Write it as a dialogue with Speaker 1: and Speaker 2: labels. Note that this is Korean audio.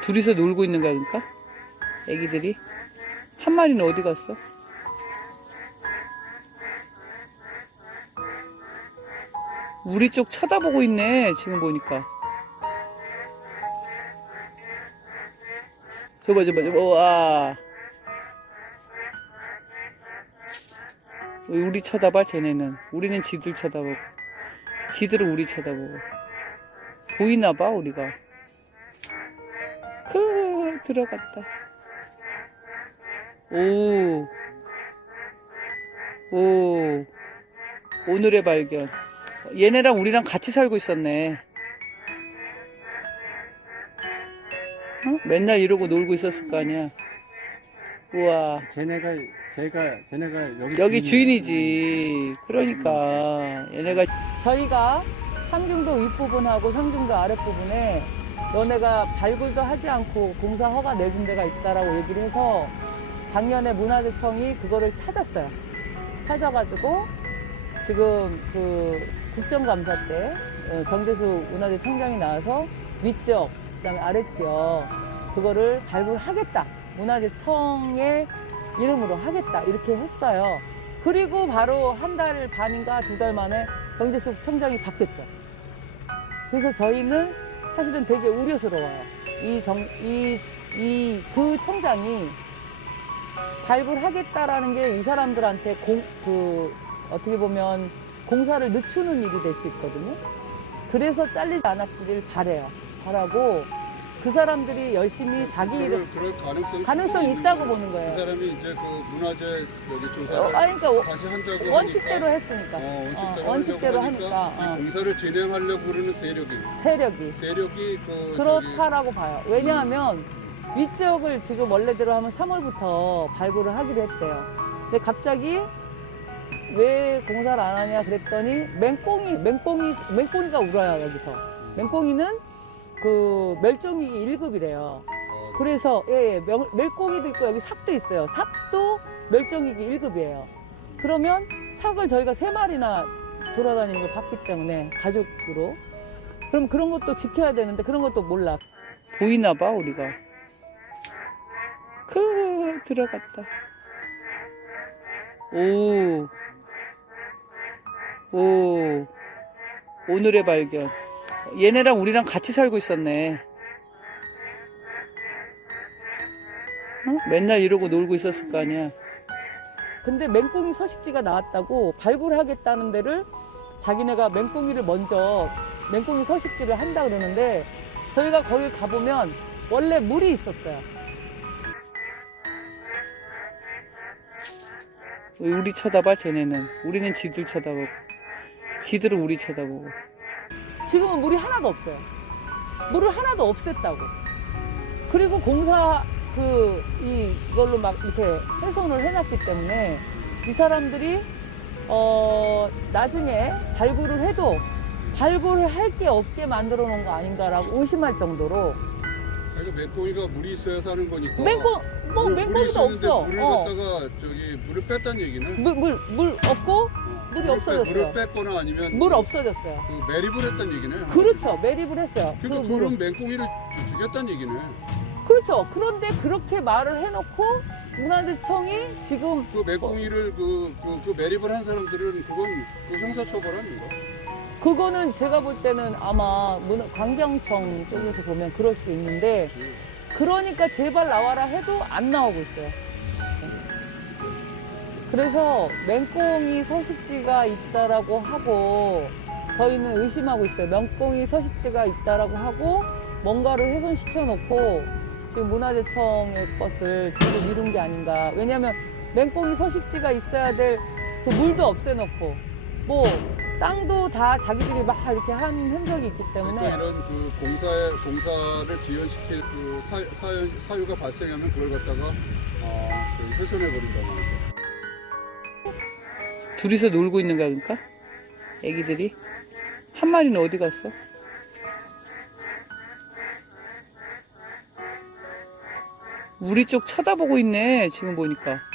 Speaker 1: 둘이서 놀고 있는 거야, 그러니까? 애기들이? 한 마리는 어디 갔어? 우리 쪽 쳐다보고 있네, 지금 보니까. 저봐, 와. 우리 쳐다봐, 쟤네는. 우리는 지들 쳐다보고. 지들은 우리 쳐다보고. 보이나봐, 우리가. 들어갔다. 오. 오늘의 발견. 얘네랑 우리랑 같이 살고 있었네. 어? 맨날 이러고 놀고 있었을 거 아니야. 우와.
Speaker 2: 쟤네가
Speaker 1: 여기 주인이지. 그러니까 얘네가 저희가 상중도 윗부분하고 상중도 아랫부분에 너네가 발굴도 하지 않고 공사 허가 내준 데가 있다라고 얘기를 해서 작년에 문화재청이 그거를 찾았어요. 찾아가지고 지금 그 국정감사 때 정재수 문화재청장이 나와서 위쪽 그다음에 아랫지역 그거를 발굴하겠다. 문화재청의 이름으로 하겠다. 이렇게 했어요. 그리고 바로 한 달 반인가 두 달 만에 정재수 청장이 바뀌었죠. 그래서 저희는 사실은 되게 우려스러워요. 그 청장이 발굴하겠다라는 게 이 사람들한테 어떻게 보면 공사를 늦추는 일이 될 수 있거든요. 그래서 잘리지 않았기를 바라고 그 사람들이 열심히 자기 일을
Speaker 3: 그럴
Speaker 1: 가능성이 있다고 보는 거예요.
Speaker 3: 그 사람이 이제 그 문화재 여기 조사를
Speaker 1: 그러니까
Speaker 3: 다시 한다고
Speaker 1: 원칙대로 했으니까. 원칙대로 하니까.
Speaker 3: 이 공사를 진행하려고 그러는 세력이
Speaker 1: 그렇다라고 봐요. 왜냐하면 위쪽을 지금 원래대로 하면 3월부터 발굴을 하기로 했대요. 근데 갑자기 왜 공사를 안 하냐 그랬더니 맹꽁이가 울어요, 여기서. 맹꽁이는 그 멸종위기 1급이래요. 그래서 멸꽁이도 있고 여기 삭도 있어요. 삭도 멸종위기 1급이에요. 그러면 삭을 저희가 3마리나 돌아다니는 걸 봤기 때문에 가족으로 그럼 그런 것도 지켜야 되는데 그런 것도 몰라. 보이나 봐, 우리가. 들어갔다. 오. 오늘의 발견. 얘네랑 우리랑 같이 살고 있었네. 어? 맨날 이러고 놀고 있었을 거 아니야. 근데 맹꽁이 서식지가 나왔다고 발굴하겠다는 데를 자기네가 맹꽁이 서식지를 한다 그러는데 저희가 거기 가보면 원래 물이 있었어요. 우리 쳐다봐, 쟤네는. 우리는 지들 쳐다보고. 지들은 우리 쳐다보고. 지금은 물이 하나도 없어요. 물을 하나도 없앴다고. 그리고 공사 이걸로 막 이렇게 훼손을 해놨기 때문에 이 사람들이 나중에 발굴을 해도 발굴을 할 게 없게 만들어 놓은 거 아닌가라고 의심할 정도로.
Speaker 3: 아니, 맹꽁이가 물이 있어야 사는 거니까.
Speaker 1: 맹꽁이도 없어.
Speaker 3: 물을 갖다가 물을 뺐다는 얘기는.
Speaker 1: 물 없고 물이 없어졌어요.
Speaker 3: 물을 뺐거나 아니면
Speaker 1: 물 없어졌어요.
Speaker 3: 매립을 했다는 얘기네.
Speaker 1: 그렇죠. 매립을 했어요.
Speaker 3: 그러니까 그런 맹꽁이를 죽였다는 얘기네.
Speaker 1: 그렇죠. 그런데 그렇게 말을 해놓고 문화재청이 지금
Speaker 3: 그 맹꽁이를 그 매립을 한 사람들은 그건 형사처벌 아닌가?
Speaker 1: 그거는 제가 볼 때는 아마 관경청 쪽에서 보면 그럴 수 있는데 그러니까 제발 나와라 해도 안 나오고 있어요. 그래서 맹꽁이 서식지가 있다라고 하고 저희는 의심하고 있어요. 맹꽁이 서식지가 있다라고 하고 뭔가를 훼손시켜 놓고 지금 문화재청의 것을 뒤로 미룬 게 아닌가. 왜냐하면 맹꽁이 서식지가 있어야 될 그 물도 없애놓고 뭐 땅도 다 자기들이 막 이렇게 한 흔적이 있기 때문에.
Speaker 3: 그러니까 이런 그 공사를 지연시킬 그 사유가 발생하면 그걸 갖다가 훼손해 버린다고 하죠.
Speaker 1: 둘이서 놀고 있는 거야, 그러니까? 애기들이? 한 마리는 어디 갔어? 우리 쪽 쳐다보고 있네, 지금 보니까.